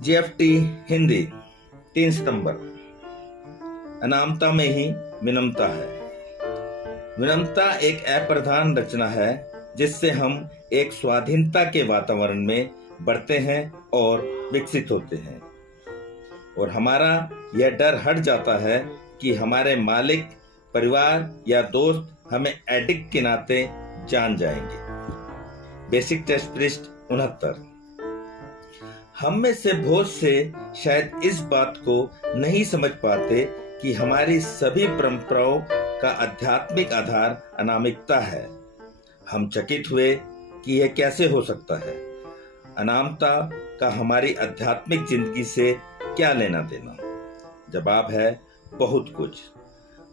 जीएफटी हिंदी 3 सितंबर। अनामता में ही विनम्रता है। विनम्रता एक अप्रधान रचना है जिससे हम एक स्वाधीनता के वातावरण में बढ़ते हैं और विकसित होते हैं, और हमारा यह डर हट जाता है कि हमारे मालिक, परिवार या दोस्त हमें एडिक्ट के नाते जान जाएंगे। बेसिक टेस्ट पृष्ठ 69। हम में से बहुत से शायद इस बात को नहीं समझ पाते कि हमारी सभी परंपराओं का आध्यात्मिक आधार अनामिकता है। हम चकित हुए कि यह कैसे हो सकता है। अनामता का हमारी आध्यात्मिक जिंदगी से क्या लेना देना? जवाब है बहुत कुछ।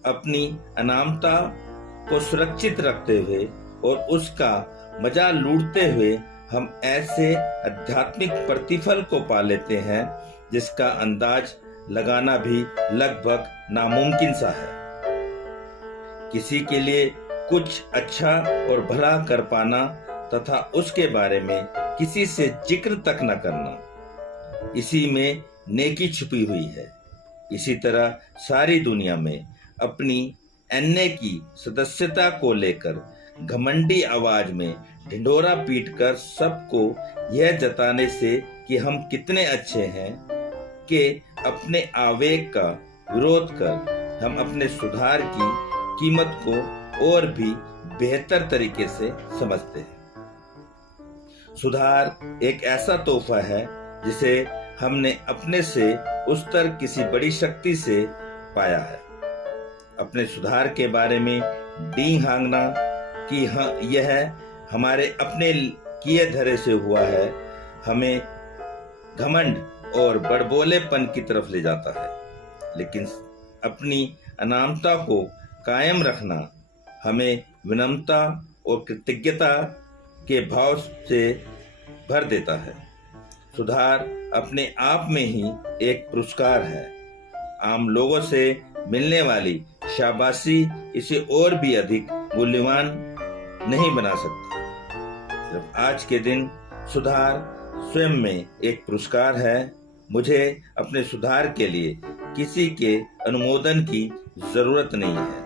अपनी अनामता को सुरक्षित रखते हुए और उसका मजा लूटते हुए हम ऐसे आध्यात्मिक प्रतिफल को पा लेते हैं जिसका अंदाज लगाना भी लगभग नामुमकिन सा है। किसी के लिए कुछ अच्छा और भला कर पाना तथा उसके बारे में किसी से जिक्र तक न करना, इसी में नेकी छुपी हुई है। इसी तरह सारी दुनिया में अपनी एनए की सदस्यता को लेकर घमंडी आवाज में ढिंढोरा पीटकर सबको यह जताने से कि हम कितने अच्छे हैं कि अपने आवेग का विरोध कर हम अपने सुधार की कीमत को और भी बेहतर तरीके से समझते हैं। सुधार एक ऐसा तोहफा है जिसे हमने अपने से उच्चतर किसी बड़ी शक्ति से पाया है। अपने सुधार के बारे में डींग हाँगना कि हाँ यह हमारे अपने किए धरे से हुआ है, हमें घमंड और बड़बोलेपन की तरफ ले जाता है। लेकिन अपनी अनामता को कायम रखना हमें विनम्रता और कृतज्ञता के भाव से भर देता है। सुधार अपने आप में ही एक पुरस्कार है। आम लोगों से मिलने वाली शाबाशी इसे और भी अधिक मूल्यवान नहीं बना सकती। जब आज के दिन सुधार स्वयं में एक पुरस्कार है, मुझे अपने सुधार के लिए किसी के अनुमोदन की जरूरत नहीं है।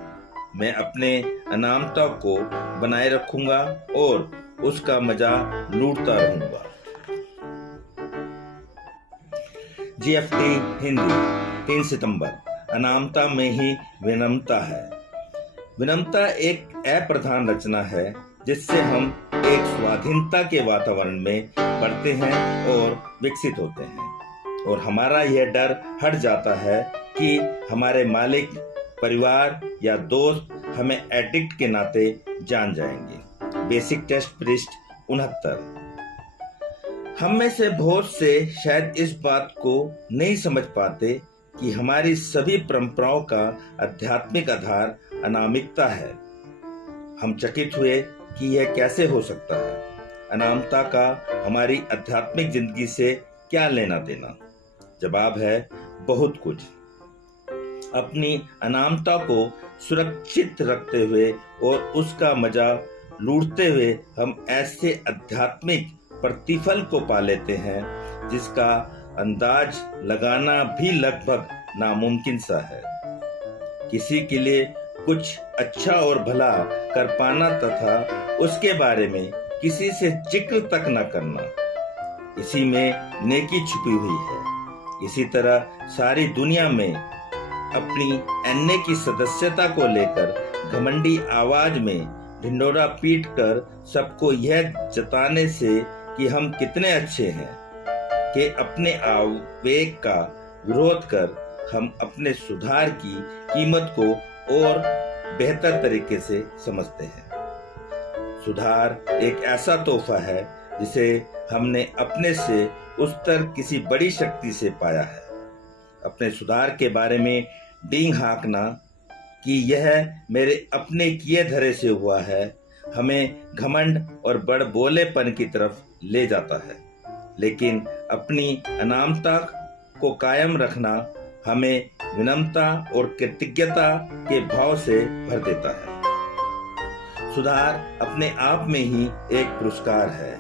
मैं अपने अनामता को बनाए रखूंगा और उसका मजा लूटता रहूंगा। जीएफटी हिंदी 3 सितंबर। अनामता में ही विनम्रता है। विनम्रता एक अप्रधान रचना है जिससे हम एक स्वाधीनता के वातावरण में बढ़ते हैं और विकसित होते हैं, और हमारा यह डर हट जाता है कि हमारे मालिक, परिवार या दोस्त हमें एडिक्ट के नाते जान जाएंगे। बेसिक टेस्ट पृष्ठ 69। हम में से बहुत से शायद इस बात को नहीं समझ पाते कि हमारी सभी परंपराओं का आध्यात्मिक आधार अनामिकता है। हम चकित हुए कि यह कैसे हो सकता है। अनामता का हमारी आध्यात्मिक जिंदगी से क्या लेना देना? जवाब है बहुत कुछ। अपनी अनामता को सुरक्षित रखते हुए और उसका मजा लूटते हुए हम ऐसे आध्यात्मिक प्रतिफल को पा लेते हैं जिसका अंदाज लगाना भी लगभग नामुमकिन सा है। किसी के लिए कुछ अच्छा और भला कर पाना तथा उसके बारे में किसी से जिक्र तक न करना, इसी में नेकी छुपी हुई है। इसी तरह सारी दुनिया में अपनी एनए की सदस्यता को लेकर घमंडी आवाज में ढिंढोरा पीटकर सबको यह जताने से कि हम कितने अच्छे हैं कि अपने आवेग का विरोध कर हम अपने सुधार की कीमत को और बेहतर तरीके से समझते हैं। सुधार एक ऐसा तोहफा है जिसे हमने अपने से उच्चतर किसी बड़ी शक्ति से पाया है। अपने सुधार के बारे में डींग हाँकना कि यह मेरे अपने किए धरे से हुआ है, हमें घमंड और बड़बोलेपन की तरफ ले जाता है। लेकिन अपनी अनामता को कायम रखना हमें विनम्रता और कृतज्ञता के भाव से भर देता है। सुधार अपने आप में ही एक पुरस्कार है।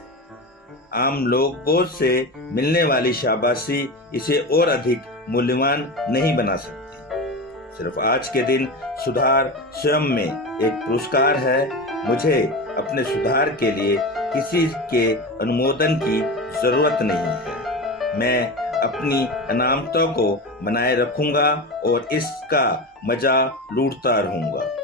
आम लोगों से मिलने वाली शाबाशी इसे और अधिक मूल्यवान नहीं बना सकती। सिर्फ आज के दिन सुधार स्वयं में एक पुरस्कार है। मुझे अपने सुधार के लिए किसी के अनुमोदन की जरूरत नहीं है। मैं अपनी अनामता को बनाए रखूंगा और इसका मजा लूटता रहूंगा।